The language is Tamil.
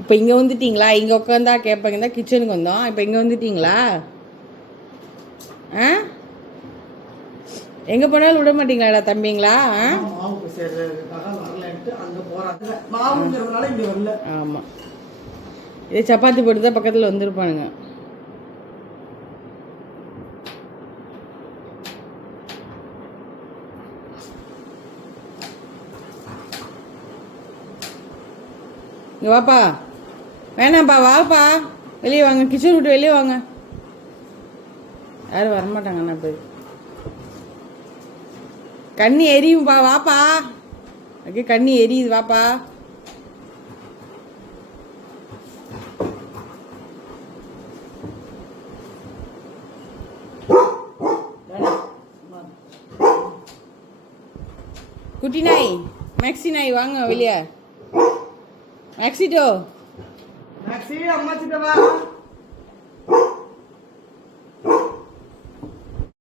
இப்போ இங்கே வந்துட்டீங்களா? இங்கே உட்காந்தா கேட்பாங்க தான் கிச்சனுக்கு வந்தோம். இப்போ இங்கே வந்துட்டீங்களா? ஆ எங்கே போனாலும் விட மாட்டீங்களாடா தம்பிங்களா? ஆமாம், இதே சப்பாத்தி போட்டு தான் பக்கத்தில் வந்துருப்பானுங்க. இங்கே வாப்பா. வேணாம்ப்பா, வாப்பா, வெளியே வாங்க, கிச்சன் விட்டு வெளியே வாங்க. யாரும் வரமாட்டாங்கண்ணா. போய் கண்ணி எரியும்பா, வாப்பா. ஓகே, கண்ணி எரியுது, வாப்பா. குட்டி நாய், மேக்ஸி நாய், வாங்க வெளியே. மேக்ஸிட்டோ, மேக்ஸி அம்மா கிட்ட வா.